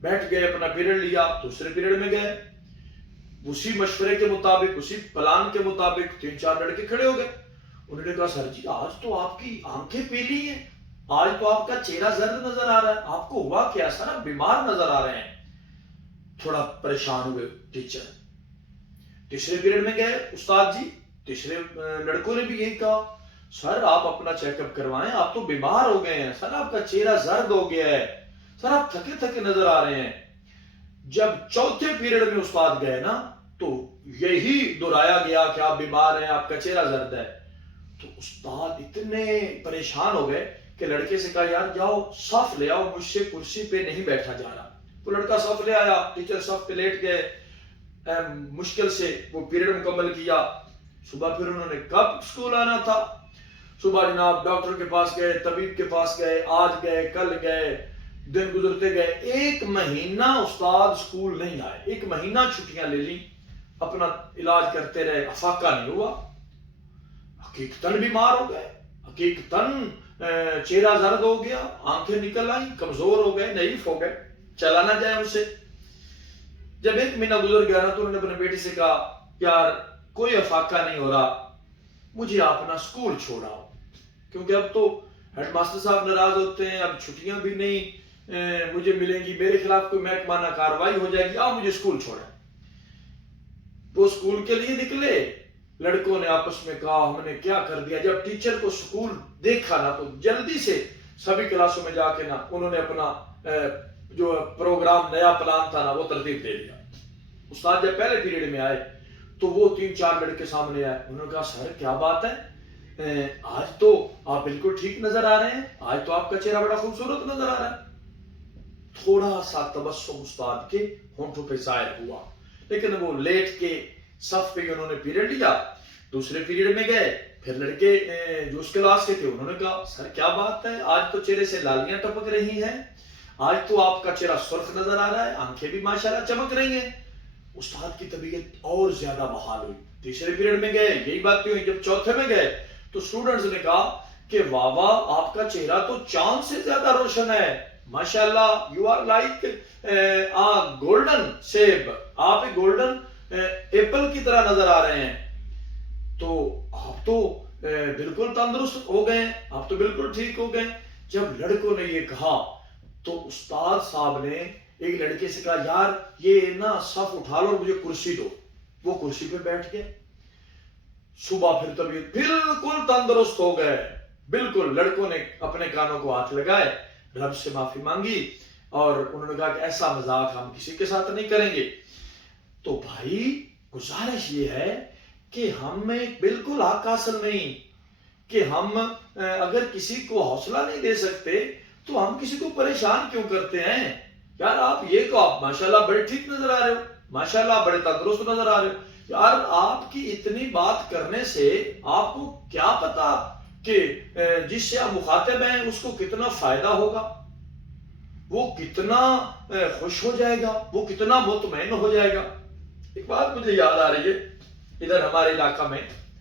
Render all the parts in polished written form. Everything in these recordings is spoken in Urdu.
بیٹھ گئے, اپنا پیریڈ لیا, دوسرے پیریڈ میں گئے, اسی مشورے کے مطابق, اسی پلان کے مطابق 3-4 لڑکے کھڑے ہو گئے. انہوں نے کہا سر جی آج تو آپ کی آنکھیں پیلی ہیں, آج تو آپ کا چہرہ زرد نظر آ رہا ہے, آپ کو ہوا کیا؟ سر آپ بیمار نظر آ رہے ہیں. تھوڑا پریشان ہوئے ٹیچر. تیسرے پیریڈ میں گئے استاد جی, تیسرے لڑکوں نے بھی یہی کہا سر آپ اپنا چیک اپ کروائیں, آپ تو بیمار ہو گئے ہیں, سر آپ کا چہرہ زرد ہو گیا ہے, سر آپ تھکے تھکے نظر آ رہے ہیں. جب چوتھے پیریڈ میں استاد گئے نا تو یہی دہرایا گیا کہ آپ بیمار ہیں, آپ کا چہرہ زرد ہے. تو استاد اتنے پریشان ہو گئے کہ لڑکے سے کہا یار جاؤ صف لے آؤ, مجھ سے کرسی پہ نہیں بیٹھا جا رہا. وہ لڑکا صف لے آیا, ٹیچر صف پہ لیٹ گئے, مشکل سے وہ پیریڈ مکمل کیا. صبح پھر انہوں نے کب اسکول آنا تھا, صبح جناب ڈاکٹر کے پاس گئے, طبیب کے پاس گئے, آج گئے, کل گئے, دن گزرتے گئے. 1 مہینہ استاد اسکول نہیں آئے, 1 مہینہ چھٹیاں لے لی, اپنا علاج کرتے رہے, افاقہ نہیں ہوا. حقیقتاً بیمار ہو گئے, حقیقتاً چہرہ زرد ہو گیا, آنکھیں نکل آئیں, کمزور ہو گئے, نحیف ہو گئے, چلا نہ جائے ان سے. جب 1 مہینہ گزر گیا نا تو انہوں نے اپنے بیٹے سے کہا یار کوئی افاقہ نہیں ہو رہا, مجھے آپ اپنا اسکول چھوڑاؤ, کیونکہ اب تو ہیڈ ماسٹر صاحب ناراض ہوتے ہیں, اب چھٹیاں بھی نہیں مجھے ملیں گی, میرے خلاف کوئی محکمانہ کارروائی ہو جائے گی, آپ مجھے اسکول چھوڑیں. وہ اسکول کے لیے نکلے. لڑکوں نے آپس میں کہا ہم نے کیا کر دیا. جب ٹیچر کو اسکول دیکھا نا تو جلدی سے سبھی کلاسوں میں جا کے نا انہوں نے اپنا جو پروگرام نیا پلان تھا نا وہ ترتیب دے دیا. استاد جب پہلے پیریڈ میں آئے تو وہ 3-4 لڑکے سامنے آئے. انہوں نے کہا سر کیا بات ہے, آج تو آپ بالکل ٹھیک نظر آ رہے ہیں, آج تو آپ کا چہرہ بڑا خوبصورت نظر آ رہا ہے. تھوڑا سا تبسم استاد کے ہونٹوں پہ ظاہر ہوا, لیکن وہ لیٹ کے صف پہ انہوں نے پیریڈ لیا. دوسرے پیریڈ میں گئے, پھر لڑکے جو اس کلاس کے تھے انہوں نے کہا سر کیا بات ہے, آج تو چہرے سے لالیاں ٹپک رہی ہیں, آج تو آپ کا چہرہ سرخ نظر آ رہا ہے, آنکھیں بھی ماشاءاللہ چمک رہی ہیں. استاد کی طبیعت اور زیادہ بحال ہوئی. تیسرے پیریڈ میں گئے, یہی باتیں ہوئی. جب چوتھے میں گئے تو اسٹوڈنٹس نے کہا کہ واہ واہ آپ کا چہرہ تو چاند سے زیادہ روشن ہے, ماشاءاللہ یو آر لائک گولڈن سیب, آپ ایک گولڈن ایپل کی طرح نظر آ رہے ہیں. تو آپ تو بالکل تندرست ہو گئے, آپ تو بالکل ٹھیک ہو گئے. جب لڑکوں نے یہ کہا تو استاد صاحب نے ایک لڑکے سے کہا یار یہ نا صف اٹھا لو اور مجھے کرسی دو. وہ کرسی پہ بیٹھ گئے. صبح پھر طبیعت بالکل تندرست ہو گئے, بالکل. لڑکوں نے اپنے کانوں کو ہاتھ لگائے, رب سے معافی مانگی اور انہوں نے کہا کہ ایسا مذاق ہم کسی کے ساتھ نہیں کریں گے. تو بھائی گزارش یہ ہے کہ ہمیں بالکل حق حاصل نہیں کہ ہم اگر کسی کو حوصلہ نہیں دے سکتے تو ہم کسی کو پریشان کیوں کرتے ہیں. یار آپ یہ کہو آپ ماشاءاللہ بڑے ٹھیک نظر آ رہے ہو, ماشاءاللہ بڑے تندرست نظر آ رہے ہو. یار آپ کی اتنی بات کرنے سے آپ کو کیا پتا کہ جس سے آپ مخاطب ہیں اس کو کتنا فائدہ ہوگا, وہ کتنا خوش ہو جائے گا, وہ کتنا مطمئن ہو جائے گا. ایک بات مجھے یاد آ رہی ہے, ادھر ہمارے علاقہ میں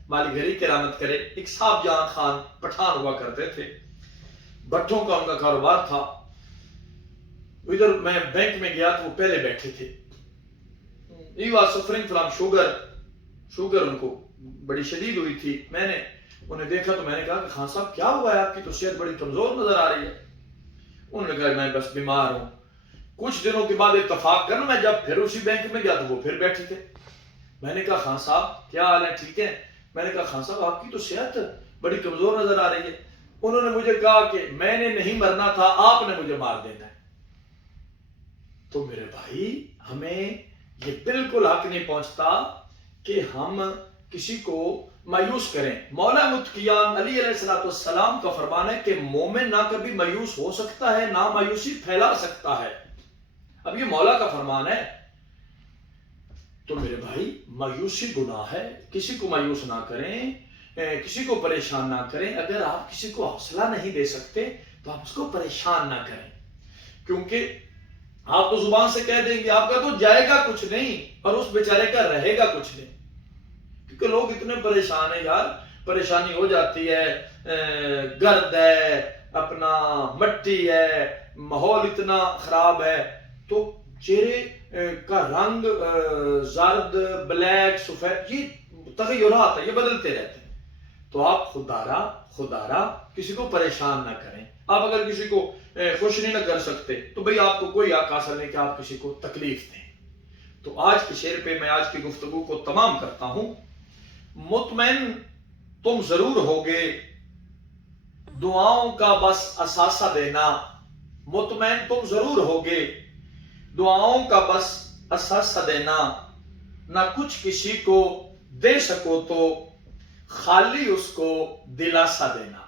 مالی گھری کرامت کرے ایک صاحب جان خان پٹھان ہوا کرتے تھے, بٹھوں کا ان کا کاروبار تھا. ادھر میں بینک میں گیا تو وہ پہلے بیٹھے تھے. He was suffering from sugar ان کو بڑی شدید ہوئی تھی. میں نے انہیں دیکھا تو میں نے کہا کہ خان صاحب کیا ہوا ہے, آپ کی تو صحت بڑی کمزور نظر آ رہی ہے. انہوں نے کہا میں بس بیمار ہوں. کچھ دنوں کے بعد اتفاق کرنا میں جب پھر اسی بینک میں گیا تو وہ پھر بیٹھے تھے. میں نے کہا خان صاحب کیا حال ہے, ٹھیک ہے. میں نے کہا خان صاحب آپ کی تو صحت بڑی کمزور نظر آ رہی ہے. انہوں نے مجھے کہا کہ میں نے نہیں مرنا تھا, آپ نے مجھے مار دینا ہے. تو میرے بھائی ہمیں یہ بالکل حق نہیں پہنچتا کہ ہم کسی کو مایوس کریں. مولا متقیان علی علیہ السلام کا فرمان ہے کہ مومن نہ کبھی مایوس ہو سکتا ہے نہ مایوسی پھیلا سکتا ہے. اب یہ مولا کا فرمان ہے. تو میرے بھائی مایوسی گناہ ہے, کسی کو مایوس نہ کریں, کسی کو پریشان نہ کریں. اگر آپ کسی کو حوصلہ نہیں دے سکتے تو آپ اس کو پریشان نہ کریں, کیونکہ آپ تو زبان سے کہہ دیں گے آپ کا تو جائے گا کچھ نہیں اور اس بیچارے کا رہے گا کچھ نہیں. کیونکہ لوگ اتنے پریشان ہیں یار, پریشانی ہو جاتی ہے, گرد ہے, اپنا مٹی ہے, ماحول اتنا خراب ہے, تو چہرے کا رنگ زرد، بلیک، سفید، یہ تغیرات ہیں، یہ بدلتے رہتے ہیں. تو آپ خدارا کسی کو پریشان نہ کریں. آپ اگر کسی کو خوش نہیں نہ کر سکتے تو بھئی آپ کو کوئی حق حاصل نہیں کہ آپ کسی کو تکلیف دیں. تو آج کے شعر پہ میں آج کی گفتگو کو تمام کرتا ہوں. مطمئن تم ضرور ہوگے، دعاؤں کا بس اثاثہ دینا. مطمئن تم ضرور ہوگے، دعاؤں کا بس اثاثہ دینا. نہ کچھ کسی کو دے سکو تو خالی اس کو دلاسا دینا.